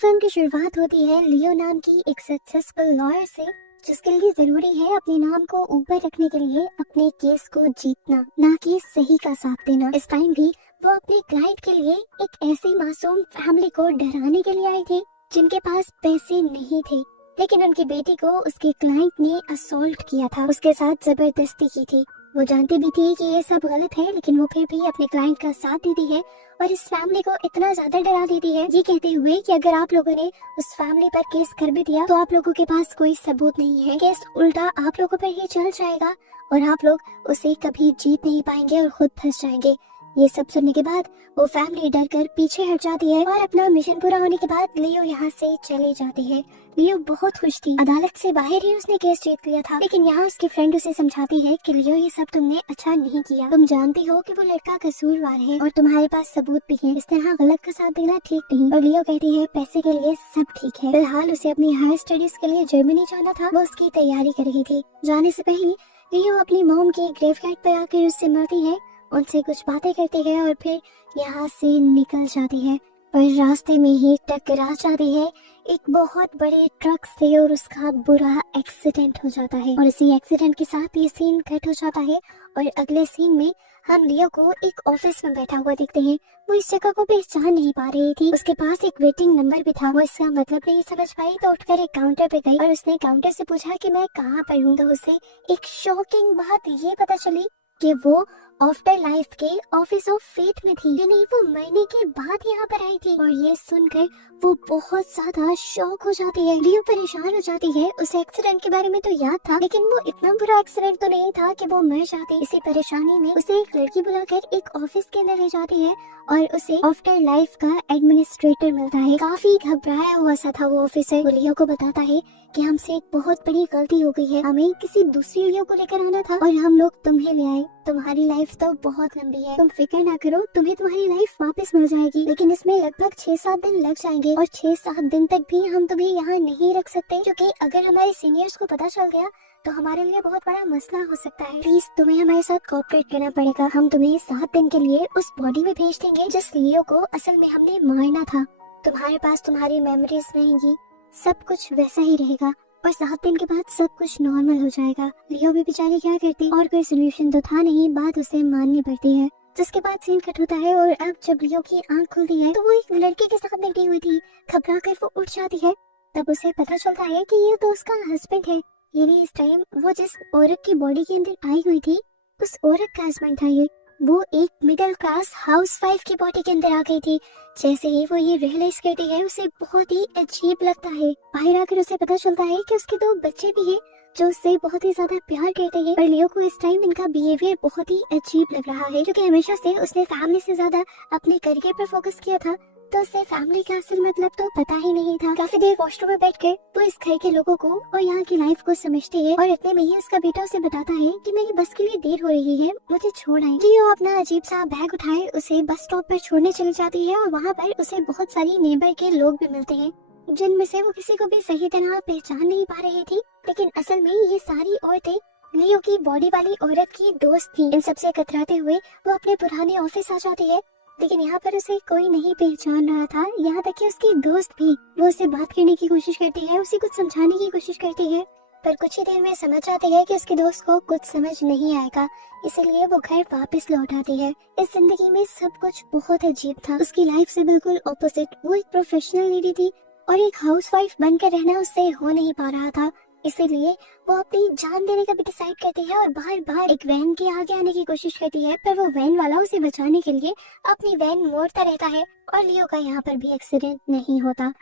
Film की शुरुआत होती है लियो नाम की एक सक्सेसफुल लॉयर से, जिसके लिए जरूरी है अपने नाम को ऊपर रखने के लिए अपने केस को जीतना, ना कि सही का साथ देना। इस टाइम भी वो अपने क्लाइंट के लिए एक ऐसी मासूम फैमिली को डराने के लिए आई थी जिनके पास पैसे नहीं थे, लेकिन उनकी बेटी को उसके क्लाइंट ने असॉल्ट किया था, उसके साथ जबरदस्ती की थी। वो जानती भी थी कि ये सब गलत है, लेकिन वो फिर भी अपने क्लाइंट का साथ देती है और इस फैमिली को इतना ज्यादा डरा देती है, ये कहते हुए कि अगर आप लोगों ने उस फैमिली पर केस कर भी दिया तो आप लोगों के पास कोई सबूत नहीं है, केस उल्टा आप लोगों पर ही चल जाएगा और आप लोग उसे कभी जीत नहीं पाएंगे और खुद फंस जाएंगे। ये सब सुनने के बाद वो फैमिली डर कर पीछे हट जाती है और अपना मिशन पूरा होने के बाद लियो यहाँ से चली जाती है। लियो बहुत खुश थी, अदालत से बाहर ही उसने केस जीत लिया था, लेकिन यहाँ उसकी फ्रेंड उसे समझाती है कि लियो ये सब तुमने अच्छा नहीं किया, तुम जानती हो कि वो लड़का कसूरवार है और तुम्हारे पास सबूत भी है, इस तरह गलत का साथ देना ठीक नहीं। और लियो कहती है पैसे के लिए सब ठीक है। फिलहाल उसे अपनी हायर स्टडीज के लिए जर्मनी जाना था, वो उसकी तैयारी कर रही थी। जाने से पहले लियो अपनी मॉम के ग्रेवयार्ड पर आकर उससे मिलती है, उनसे कुछ बातें करती है और फिर यहाँ से निकल जाती है। पर रास्ते में ही टकरा जाती है एक बहुत बड़े ट्रक से और उसका बुरा एक्सीडेंट हो जाता है और इसी एक्सीडेंट के साथ ये सीन कट हो जाता है और अगले सीन में हम लियो को एक ऑफिस में बैठा हुआ देखते हैं। वो इस जगह को पहचान नहीं पा रही थी, उसके पास एक वेटिंग नंबर भी था, वो इसका मतलब नहीं समझ पाई तो उठकर एक काउंटर पे गई और उसने काउंटर से पूछा कि मैं कहाँ पर हूँ। तो उसे एक शॉकिंग बात ये पता चली कि वो आफ्टर लाइफ के ऑफिस ऑफ फेथ में थी, यानी वो मरने के बाद यहाँ पर आई थी। और ये सुनकर वो बहुत ज्यादा शॉक हो जाती है, लियो परेशान हो जाती है। उस एक्सीडेंट के बारे में तो याद था, लेकिन वो इतना बुरा एक्सीडेंट तो नहीं था कि वो मर जाती। इसी परेशानी में उसे एक लड़की बुलाकर एक ऑफिस के अंदर ले जाती है और उसे आफ्टर लाइफ का एडमिनिस्ट्रेटर मिलता है। काफी घबराया हुआ सा था वो ऑफिसर। वो लियो को बताता है कि हमसे एक बहुत बड़ी गलती हो गई है, हमें किसी दूसरी लियो को लेकर आना था और हम लोग तुम्हें ले आए। तुम्हारी लाइफ तो बहुत लंबी है, तुम फिक्र ना करो, तुम्हें तुम्हारी लाइफ वापस मिल जाएगी, लेकिन इसमें लगभग 6-7 दिन लग जाएंगे और 6-7 दिन तक भी हम तुम्हें यहाँ नहीं रख सकते, क्योंकि अगर हमारे सीनियर्स को पता चल गया तो हमारे लिए बहुत बड़ा मसला हो सकता है। प्लीज तुम्हें हमारे साथ कोऑपरेट करना पड़ेगा। हम तुम्हें 7 दिन के लिए उस बॉडी में भेज देंगे जिस लियो को असल में हमने मारना था। तुम्हारे पास तुम्हारी मेमोरीज रहेंगी, सब कुछ वैसा ही रहेगा और 7 दिन के बाद सब कुछ नॉर्मल हो जाएगा। लियो भी बेचारी क्या करती, और कोई सोल्यूशन तो था नहीं, बात उसे माननी पड़ती है। जिसके बाद सीन कट होता है और अब जब लियो की आंख खुलती है तो वो एक लड़के के साथ बैठी हुई थी। घबरा कर वो उठ जाती है, तब उसे पता चलता है कि ये तो उसका हस्बैंड है। यानी इस टाइम वो जिस औरत की बॉडी के अंदर आई हुई थी उस औरत का हस्बैंड था ये। वो एक मिडिल क्लास हाउसवाइफ की बॉडी के अंदर आ गई थी। जैसे ही वो ये रियलाइज करती है उसे बहुत ही अजीब लगता है। बाहर आकर उसे पता चलता है कि उसके 2 बच्चे भी हैं जो उससे बहुत ही ज्यादा प्यार करते हैं। और लियो को इस टाइम इनका बिहेवियर बहुत ही अजीब लग रहा है, क्योंकि हमेशा से उसने फैमिली से ज्यादा अपने करियर पर फोकस किया था, तो उससे फैमिली का असल मतलब तो पता ही नहीं था। काफी देर वॉशरूम में बैठकर वो इस घर के लोगों को और यहाँ की लाइफ को समझती है और इतने में ही उसका बेटा उसे बताता है कि मेरी बस के लिए देर हो रही है, मुझे छोड़ आए। लियो अपना अजीब सा बैग उठाए उसे बस स्टॉप पर छोड़ने चली जाती है और वहाँ पर उसे बहुत सारी नेबर के लोग भी मिलते हैं, जिनमें से वो किसी को भी सही तरह पहचान नहीं पा रही थी, लेकिन असल में ये सारी औरतें लियो की बॉडी वाली औरत की दोस्त थी। इन सबसे कतराते हुए वो अपने पुराने ऑफिस आ जाती है, लेकिन यहाँ पर उसे कोई नहीं पहचान रहा था, यहाँ तक कि उसकी दोस्त भी। वो उससे बात करने की कोशिश करती है, उसे कुछ समझाने की कोशिश करती है, पर कुछ ही देर में समझ आती है कि उसके दोस्त को कुछ समझ नहीं आएगा, इसीलिए वो घर वापस लौट आती है। इस जिंदगी में सब कुछ बहुत अजीब था, उसकी लाइफ से बिल्कुल ऑपोजिट। वो एक प्रोफेशनल लेडी थी और एक हाउसवाइफ बनकर रहना उससे हो नहीं पा रहा था, इसीलिए वो अपनी जान देने का भी डिसाइड करती है और बार बार एक वैन के आगे आने की कोशिश करती है, पर वो वैन वाला उसे बचाने के लिए अपनी वैन मोड़ता रहता है और लियो का यहाँ पर भी एक्सीडेंट नहीं होता।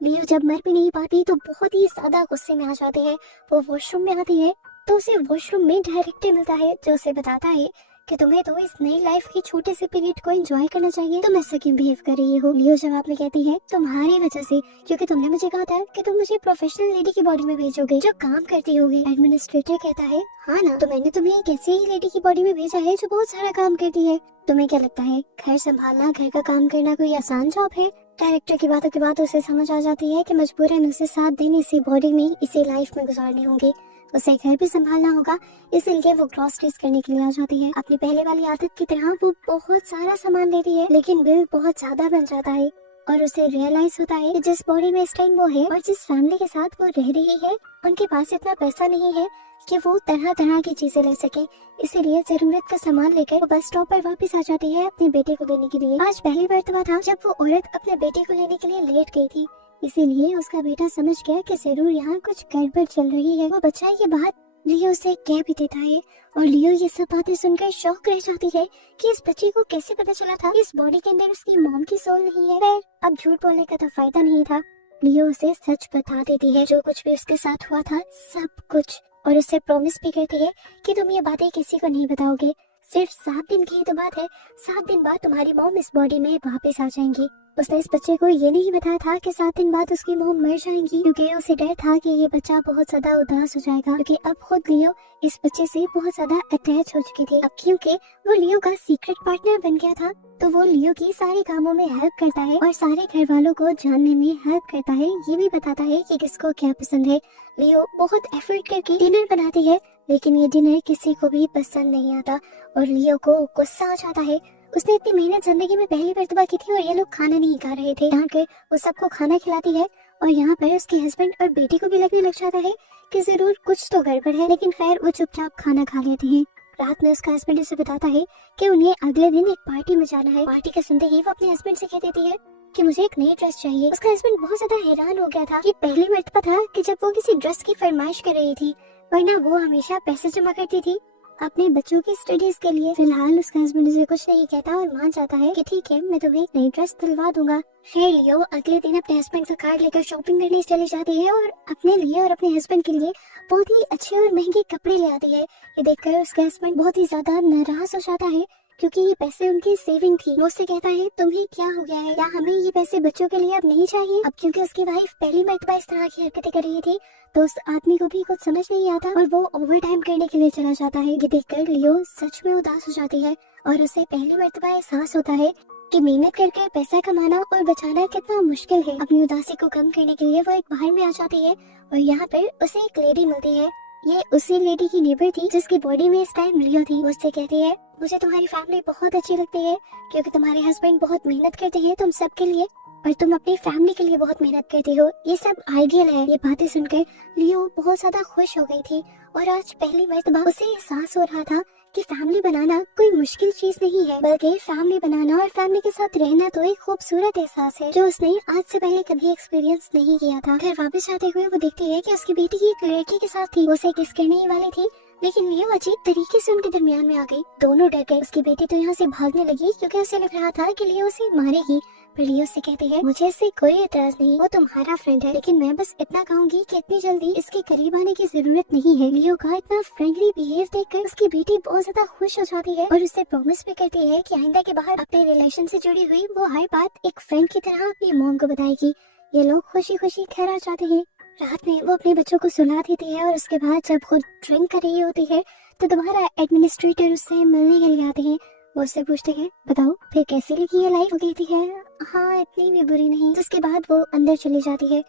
लियो जब मर भी नहीं पाती तो बहुत ही ज्यादा गुस्से में आ जाती है। वो वॉशरूम में आती है तो उसे वॉशरूम में डायरेक्टर मिलता है जो उसे बताता है कि तुम्हें तो इस नई लाइफ की छोटे से पीरियड को एंजॉय करना चाहिए, तुम ऐसा क्यों बिहेव कर रही हो। लियो जवाब में कहती है तुम्हारी वजह से, क्योंकि तुमने मुझे कहा था कि तुम मुझे प्रोफेशनल लेडी की बॉडी में भेजोगे जो काम करती होगी। एडमिनिस्ट्रेटर कहता है हाँ ना, तो मैंने तुम्हें एक ऐसी ही लेडी की बॉडी में भेजा है जो बहुत सारा काम करती है। तुम्हें क्या लगता है घर संभालना, घर का काम करना कोई आसान जॉब है। डायरेक्टर की बातों के बाद उसे समझ आ जाती है कि मजबूरन उसे 7 दिन इसी बॉडी में इसी लाइफ में गुजारने होंगे, उसे घर भी संभालना होगा, इसलिए वो ग्रोसरीज करने के लिए आ जाती है। अपनी पहले वाली आदत की तरह वो बहुत सारा सामान लेती है, लेकिन बिल बहुत ज्यादा बन जाता है। और उसे रियलाइज होता है कि जिस बॉडी में इस टाइम वो है और जिस फैमिली के साथ वो रह रही है, उनके पास इतना पैसा नहीं है कि वो तरह तरह की चीजें ले सके। इसीलिए जरूरत का सामान लेकर वो बस स्टॉप पर वापस आ जाती है अपने बेटे को लेने के लिए। आज पहली मर्तबा था जब वो औरत अपने बेटे को लेने के लिए लेट गई थी, इसीलिए उसका बेटा समझ गया कि जरूर यहाँ कुछ गड़बड़ चल रही है। वो बच्चा ये बात लियो से कह भी देता है और लियो ये सब बातें सुनकर शौक रह जाती है कि इस बच्चे को कैसे पता चला था इस बॉडी के अंदर उसकी मॉम की सोल नहीं है। पर अब झूठ बोलने का तो फायदा नहीं था, लियो उसे सच बता देती है, जो कुछ भी उसके साथ हुआ था सब कुछ, और उससे प्रॉमिस भी करती है कि तुम ये बातें किसी को नहीं बताओगे। सिर्फ 7 दिन की ही तो बात है, 7 दिन बाद तुम्हारी मॉम इस बॉडी में वापस आ जाएंगी। उसने इस बच्चे को ये नहीं बताया था कि 7 दिन बाद उसकी मॉम मर जाएंगी, क्योंकि उसे डर था कि ये बच्चा बहुत ज्यादा उदास हो जाएगा, क्योंकि अब खुद लियो इस बच्चे से बहुत ज्यादा अटैच हो चुकी थी। अब क्योंकि वो लियो का सीक्रेट पार्टनर बन गया था, तो वो लियो की सारे कामों में हेल्प करता है और सारे घर वालों को जानने में हेल्प करता है, ये भी बताता है कि किसको क्या पसंद है। लियो बहुत एफर्ट करके डिनर बनाती है, लेकिन ये डिनर किसी को भी पसंद नहीं आता और लियो को गुस्सा आ जाता है। उसने इतनी मेहनत जिंदगी में पहली मर्तबा की थी और ये लोग खाना नहीं खा रहे थे। डांटकर वो सबको खाना खिलाती है और यहाँ पर उसके हस्बैंड और बेटी को भी लगने लग जाता है कि जरूर कुछ तो गड़बड़ है, लेकिन खैर वो चुपचाप खाना खा लेते हैं। रात में उसका हस्बैंड उसे बताता है कि उन्हें अगले दिन एक पार्टी में जाना है। पार्टी का सुनते ही वो अपने हस्बैंड से कह देती है कि मुझे एक नई ड्रेस चाहिए। उसका हस्बैंड बहुत ज्यादा हैरान हो गया था। ये पहली मर्तबा था कि जब वो किसी ड्रेस की फरमाइश कर रही थी, वरना वो हमेशा पैसे जमा करती थी अपने बच्चों की स्टडीज के लिए। फिलहाल उसका हस्बैंड उसे कुछ नहीं कहता और मान जाता है कि ठीक है, मैं तुम्हें एक नई ड्रेस दिलवा दूंगा। खैर लियो अगले दिन अपने हस्बैंड का कार्ड लेकर शॉपिंग करने चली जाती है और अपने लिए और अपने हस्बैंड के लिए बहुत ही अच्छे और महंगे कपड़े ले आती है। ये देखकर उसका हस्बैंड बहुत ही ज्यादा नाराज हो जाता है, क्योंकि ये पैसे उनकी सेविंग थी। वो उससे कहता है तुम्हें क्या हो गया है, या हमें ये पैसे बच्चों के लिए अब नहीं चाहिए। अब क्योंकि उसकी वाइफ पहली मर्तबा इस तरह की हरकतें कर रही थी, तो उस आदमी को भी कुछ समझ नहीं आता और वो ओवर टाइम करने के लिए चला जाता है। ये देखकर लियो सच में उदास हो जाती है और उसे पहली मर्तबा एहसास होता है कि मेहनत करके पैसा कमाना और बचाना कितना मुश्किल है। अपनी उदासी को कम करने के लिए वो एक बाहर में आ जाती है और यहाँ पर उसे एक लेडी मिलती है। ये उसी लेडी की नेबर थी जिसकी बॉडी में इस टाइम लियो थी। वो उससे कहती है मुझे तुम्हारी फैमिली बहुत अच्छी लगती है, क्योंकि तुम्हारे हस्बैंड बहुत मेहनत करते हैं तुम सबके लिए और तुम अपनी फैमिली के लिए बहुत मेहनत करती हो। ये सब आइडियल है। ये बातें सुनकर लियो बहुत ज्यादा खुश हो गई थी और आज पहली मर्तबा उसे एहसास हो रहा था कि फैमिली बनाना कोई मुश्किल चीज नहीं है, बल्कि फैमिली बनाना और फैमिली के साथ रहना तो एक खूबसूरत एहसास है जो उसने आज से पहले कभी एक्सपीरियंस नहीं किया था। घर वापस आते हुए वो देखती है कि उसकी बेटी एक लड़की के साथ थी। वो उसे किस करने ही वाली थी, लेकिन लियो अजीब तरीके से उनके दरमियान में आ गई। दोनों डर गए। उसकी बेटी तो यहाँ से भागने लगी क्योंकि उसे लग रहा था कि लियो उसे मारेगी, पर लियो से कहती है मुझे इससे कोई एतराज नहीं, वो तुम्हारा फ्रेंड है, लेकिन मैं बस इतना कहूंगी कि इतनी जल्दी इसके करीब आने की जरूरत नहीं है। लियो का इतना फ्रेंडली बिहेव देखकर उसकी बेटी बहुत ज्यादा खुश हो जाती है और उससे प्रॉमिस भी करती है कि आइंदा के बाहर अपने रिलेशन से जुड़ी हुई वो हर बात एक फ्रेंड की तरह अपनी मॉम को बताएगी। ये लोग खुशी खुशी घर आ जाते हैं। रात में वो अपने बच्चों को सुला देती है और उसके बाद जब खुद ड्रिंक कर रही होती है तो दोबारा एडमिनिस्ट्रेटर उससे मिलने के लिए आते हैं। वो उससे पूछते हैं बताओ फिर कैसी लगी ये लाइफ। वो कहती है हाँ इतनी भी बुरी नहीं। जिसके बाद वो अंदर चली जाती है।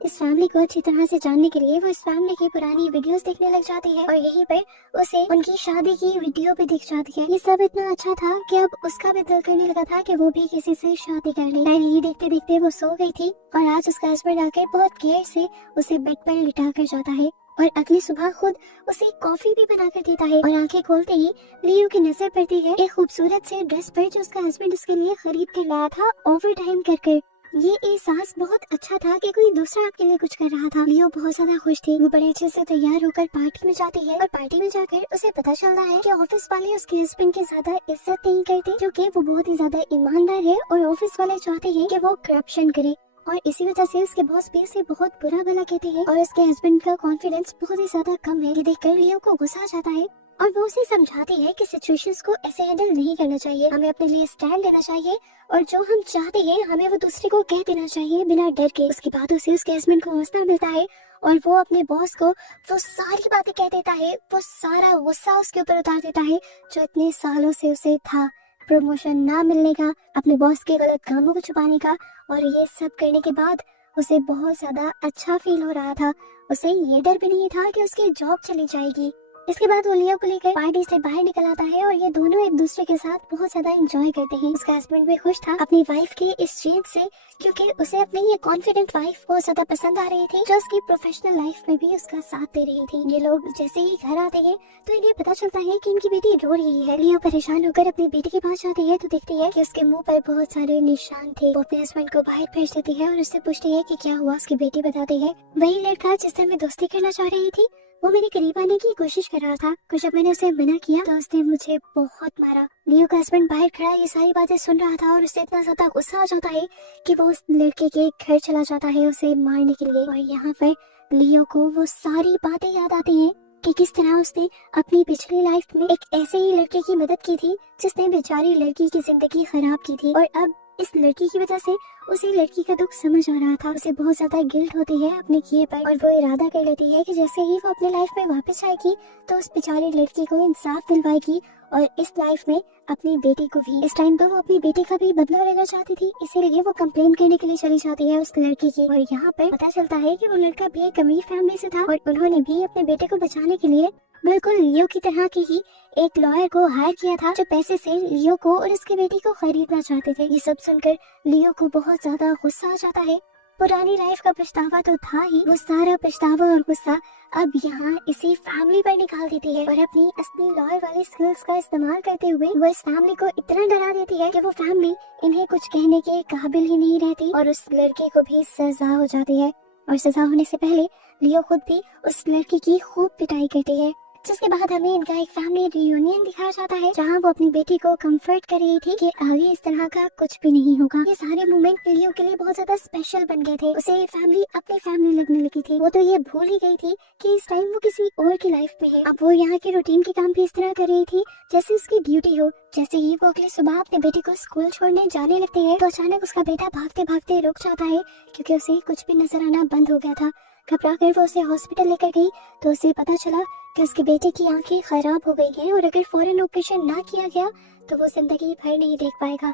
इस फैमिली को अच्छी तरह से जानने के लिए वो इस फैमिली की पुरानी वीडियोस देखने लग जाती है और यहीं पर उसे उनकी शादी की वीडियो भी दिख जाती है। ये सब इतना अच्छा था कि अब उसका भी दिल करने लगा था कि वो भी किसी से शादी कर ले। यही देखते देखते वो सो गई थी और आज उसका हस्बैंड आकर बहुत केयर से उसे बेड पर लिटा कर जाता है और अगली सुबह खुद उसे कॉफी भी बना कर देता है। और आंखें खोलते ही लियो की नजर पड़ती है एक खूबसूरत से ड्रेस पर जो उसका हस्बैंड उसके लिए खरीद कर लाया था ओवर टाइम कर। ये एहसास बहुत अच्छा था कि कोई दूसरा आपके लिए कुछ कर रहा था। लियो बहुत ज्यादा खुश थी। वो बड़े अच्छे से तैयार होकर पार्टी में जाती है और पार्टी में जाकर उसे पता चलता है कि ऑफिस वाले उसके हस्बैंड की ज्यादा इज्जत नहीं करते, क्योंकि वो बहुत ही ज्यादा ईमानदार है और ऑफिस वाले चाहते हैं कि वो करप्शन करे और इसी वजह से उसके बॉस भी उसे बहुत बुरा भला कहते हैं और उसके हस्बैंड का कॉन्फिडेंस बहुत ही ज्यादा कम है। ये देखकर लियो को गुस्सा आ जाता है और वो उसे समझाती है कि सिचुएशंस को ऐसे हैंडल नहीं करना चाहिए, हमें अपने लिए स्टैंड लेना चाहिए और जो हम चाहते हैं हमें वो दूसरे को कह देना चाहिए बिना डर के। उसके बाद उसे उसके हस्बैंड को हौसला मिलता है और वो अपने बॉस को वो सारी बातें कह देता है। वो सारा गुस्सा उसके ऊपर उतार देता है जो इतने सालों से उसे था, प्रमोशन ना मिलने का, अपने बॉस के गलत कामों को छुपाने का। और ये सब करने के बाद उसे बहुत ज्यादा अच्छा फील हो रहा था। उसे ये डर भी नहीं था कि उसकी जॉब चली जाएगी। इसके बाद वो लियो को लेकर पार्टी से बाहर निकल आता है और ये दोनों एक दूसरे के साथ बहुत ज्यादा एंजॉय करते हैं। उसका हस्बैंड भी खुश था अपनी वाइफ के इस चेंज से, क्योंकि उसे अपनी ये कॉन्फिडेंट वाइफ बहुत ज्यादा पसंद आ रही थी जो उसकी प्रोफेशनल लाइफ में भी उसका साथ दे रही थी। ये लोग जैसे ही घर आते हैं तो इन्हें पता चलता है कि इनकी बेटी रो रही है। लियो परेशान होकर अपनी बेटी के पास जाती है तो देखती है कि उसके मुंह पर बहुत सारे निशान थे। वो अपने हस्बैंड को बाहर भेज देती है और उससे पूछती है कि क्या हुआ। उसकी बेटी बताती है वही लड़का जिससे मैं दोस्ती करना चाह रही थी, वो मेरे करीब आने की कोशिश कर रहा था, कुछ जब मैंने उसे मना किया तो उसने मुझे बहुत मारा। लियो का हस्बैंड बाहर खड़ा ये सारी बातें सुन रहा था और उसे इतना ज्यादा गुस्सा आ जाता है कि वो उस लड़के के घर चला जाता है उसे मारने के लिए। और यहाँ पर लियो को वो सारी बातें याद आती हैं कि किस तरह उसने अपनी पिछली लाइफ में एक ऐसे ही लड़के की मदद की थी जिसने बेचारी लड़की की जिंदगी खराब की थी, और अब इस लड़की की वजह से उसे लड़की का दुख समझ आ रहा था। उसे बहुत ज्यादा गिल्ट होती है अपने किए पर और वो इरादा कर लेती है कि जैसे ही वो अपनी लाइफ में वापस आएगी तो उस बेचारी लड़की को इंसाफ दिलवाएगी और इस लाइफ में अपनी बेटी को भी। इस टाइम पर वो अपनी बेटी का भी बदला लेना चाहती थी, इसीलिए वो कंप्लेन करने के लिए चली जाती है उस लड़की की। और यहाँ पर पता चलता है कि वो लड़का भी एक अमीर फैमिली से था और उन्होंने भी अपने बेटे को बचाने के लिए बिल्कुल लियो की तरह की ही एक लॉयर को हायर किया था जो पैसे से लियो को और उसकी बेटी को खरीदना चाहते थे। ये सब सुनकर लियो को बहुत ज्यादा गुस्सा आ जाता है। पुरानी लाइफ का पछतावा तो था ही, वो सारा पछतावा और गुस्सा अब यहाँ इसी फैमिली पर निकाल देती है और अपनी असली लॉयर वाली स्किल्स का इस्तेमाल करते हुए वो इस फैमिली को इतना डरा देती है कि वो फैमिली इन्हें कुछ कहने के काबिल ही नहीं रहती और उस लड़के को भी सजा हो जाती है। और सजा होने से पहले लियो खुद भी उस लड़की की खूब पिटाई करती है, जिसके बाद हमें इनका एक फैमिली रियूनियन दिखाया जाता है जहाँ वो अपनी बेटी को कंफर्ट कर रही थी कि आगे इस तरह का कुछ भी नहीं होगा। ये सारे मोमेंट लियो के लिए बहुत ज्यादा स्पेशल बन गए थे। उसे ये फैमिली अपनी फैमिली लगने लगी थी। वो तो ये भूल ही गई थी कि इस टाइम वो किसी और की लाइफ में है। अब वो यहाँ के रूटीन के काम भी इस तरह कर रही थी जैसे उसकी ड्यूटी हो। जैसे ही वो अगली सुबह अपने बेटी को स्कूल छोड़ने जाने लगती है तो अचानक उसका बेटा भागते भागते रुक जाता है क्योंकि उसे कुछ भी नजर आना बंद हो गया था। घबरा कर वो उसे हॉस्पिटल लेकर गई तो उसे पता चला कि उसके बेटे की आंखें खराब हो गई हैं और अगर फौरन ऑपरेशन ना किया गया तो वो जिंदगी भर नहीं देख पाएगा।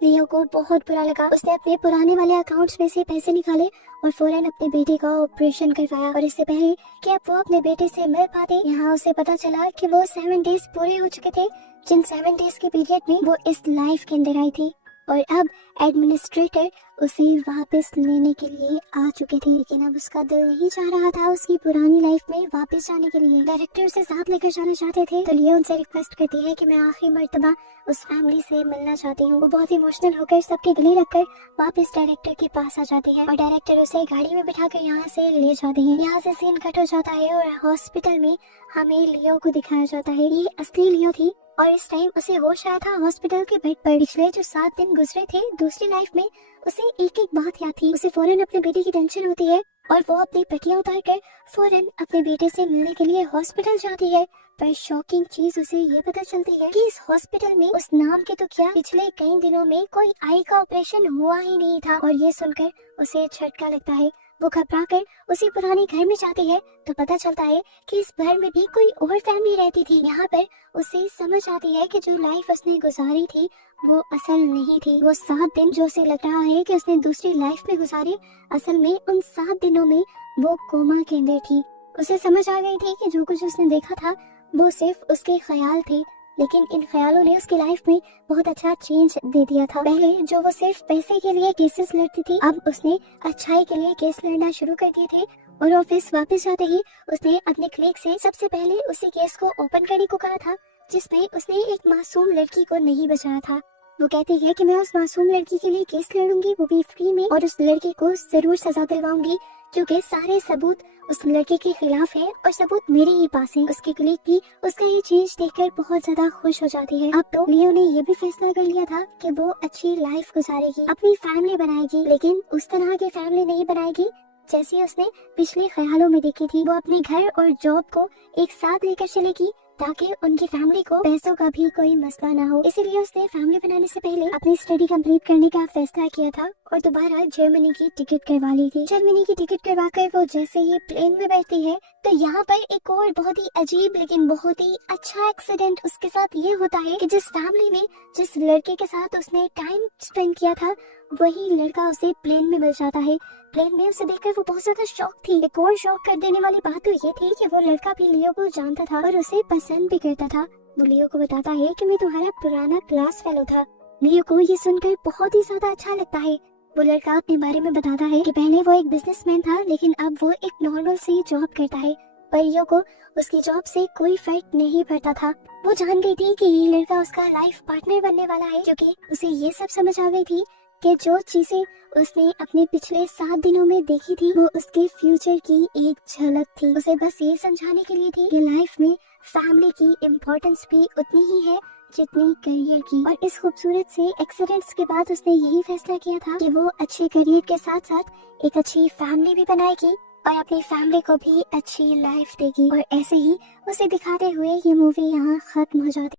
लियो को बहुत बुरा लगा। उसने अपने पुराने वाले अकाउंट्स में से पैसे निकाले और फौरन अपने बेटे का ऑपरेशन करवाया। और इससे पहले कि अब वो अपने बेटे से मिल पाते, यहाँ उसे पता चला कि वो 7 डेज पूरे हो चुके थे, जिन 7 डेज के पीरियड में वो इस लाइफ के अंदर आई थी और अब एडमिनिस्ट्रेटर उसे वापस लेने के लिए आ चुके थे। लेकिन अब उसका दिल नहीं चाह रहा था उसकी पुरानी लाइफ में वापस जाने के लिए। डायरेक्टर उसे साथ लेकर जाना चाहते थे तो लियो उनसे रिक्वेस्ट करती है कि मैं आखिरी मर्तबा उस फैमिली से मिलना चाहती हूँ। वो बहुत इमोशनल होकर सबके गले लगकर वापस डायरेक्टर के पास आ जाती है और डायरेक्टर उसे गाड़ी में बिठाकर यहाँ से ले जाते हैं। यहाँ से सीन कट हो जाता है और हॉस्पिटल में हमें लियो को दिखाया जाता है। ये असली लियो थी और इस टाइम उसे होश आया था हॉस्पिटल के बेड पर। पिछले जो 7 दिन गुजरे थे दूसरी लाइफ में उसे एक एक बात याद थी। उसे फौरन अपने बेटे की टेंशन होती है और वो अपनी पट्टियां उतार कर फौरन अपने बेटे से मिलने के लिए हॉस्पिटल जाती है। पर शॉकिंग चीज उसे ये पता चलती है कि इस हॉस्पिटल में उस नाम के तो क्या पिछले कई दिनों में कोई आई का ऑपरेशन हुआ ही नहीं था। और ये सुनकर उसे झटका लगता है। वो घबरा कर उसी पुराने घर में जाती है तो पता चलता है कि इस घर में भी कोई और फैमिली रहती थी। यहाँ पर उसे समझ आती है कि जो लाइफ उसने गुजारी थी वो असल नहीं थी। वो 7 दिन जो उसे लग रहा है कि उसने दूसरी लाइफ में गुजारे, असल में उन 7 दिनों में वो कोमा के अंदर थी। उसे समझ आ गई थी कि जो कुछ उसने देखा था वो सिर्फ उसके ख्याल थे, लेकिन इन ख्यालों ने उसकी लाइफ में बहुत अच्छा चेंज दे दिया था। पहले जो वो सिर्फ पैसे के लिए केसेस लड़ती थी, अब उसने अच्छाई के लिए केस लड़ना शुरू कर दिए थे। और ऑफिस वापस जाते ही उसने अपने क्लिक से सबसे पहले उसी केस को ओपन करने को कहा था जिसमें उसने एक मासूम लड़की को नहीं बचाया था। वो कहती है कि मैं उस मासूम लड़की के लिए केस लड़ूंगी, वो भी फ्री में, और उस लड़की को जरूर सजा दिलवाऊंगी क्योंकि सारे सबूत उस लड़के के खिलाफ है और सबूत मेरे ही पास है। उसकी कलीग भी उसका ये चेंज देखकर बहुत ज्यादा खुश हो जाती है। अब तो लियो ने ये भी फैसला कर लिया था कि वो अच्छी लाइफ गुजारेगी, अपनी फैमिली बनाएगी, लेकिन उस तरह की फैमिली नहीं बनाएगी जैसी उसने पिछले ख्यालों में देखी थी। वो अपने घर और जॉब को एक साथ लेकर चलेगी ताकि उनकी फैमिली को पैसों का भी कोई मसला ना हो। इसीलिए उसने फैमिली बनाने से पहले अपनी स्टडी कंप्लीट करने का फैसला किया था और दोबारा जर्मनी की टिकट करवा ली थी। जर्मनी की टिकट करवाकर वो जैसे ही प्लेन में बैठती है तो यहाँ पर एक और बहुत ही अजीब लेकिन बहुत ही अच्छा एक्सीडेंट उसके साथ ये होता है कि जिस फैमिली में जिस लड़के के साथ उसने टाइम स्पेंड किया था वही लड़का उसे प्लेन में मिल जाता है। प्लेन में उसे देखकर वो बहुत ज्यादा शॉक थी। एक और शॉक कर देने वाली बात तो ये थी कि वो लड़का भी लियो को जानता था और उसे पसंद भी करता था। वो लियो को बताता है कि मैं तुम्हारा पुराना क्लास फेलो था। लियो को ये सुनकर बहुत ही ज्यादा अच्छा लगता है। वो लड़का अपने बारे में बताता है कि पहले वो एक बिजनेसमैन था लेकिन अब वो एक नॉर्मल सी जॉब करता है। पर लियो को उसकी जॉब से कोई फर्क नहीं पड़ता था। वो जान गई थी कि ये लड़का उसका लाइफ पार्टनर बनने वाला है, क्योंकि उसे ये सब समझ आ गई थी कि जो चीजें उसने अपने पिछले 7 दिनों में देखी थी वो उसके फ्यूचर की एक झलक थी। उसे बस ये समझाने के लिए थी कि लाइफ में फैमिली की इम्पोर्टेंस भी उतनी ही है जितनी करियर की। और इस खूबसूरत से एक्सीडेंट्स के बाद उसने यही फैसला किया था कि वो अच्छे करियर के साथ साथ एक अच्छी फैमिली भी बनाएगी और अपनी फैमिली को भी अच्छी लाइफ देगी। और ऐसे ही उसे दिखाते हुए ये मूवी यहाँ खत्म हो जाती।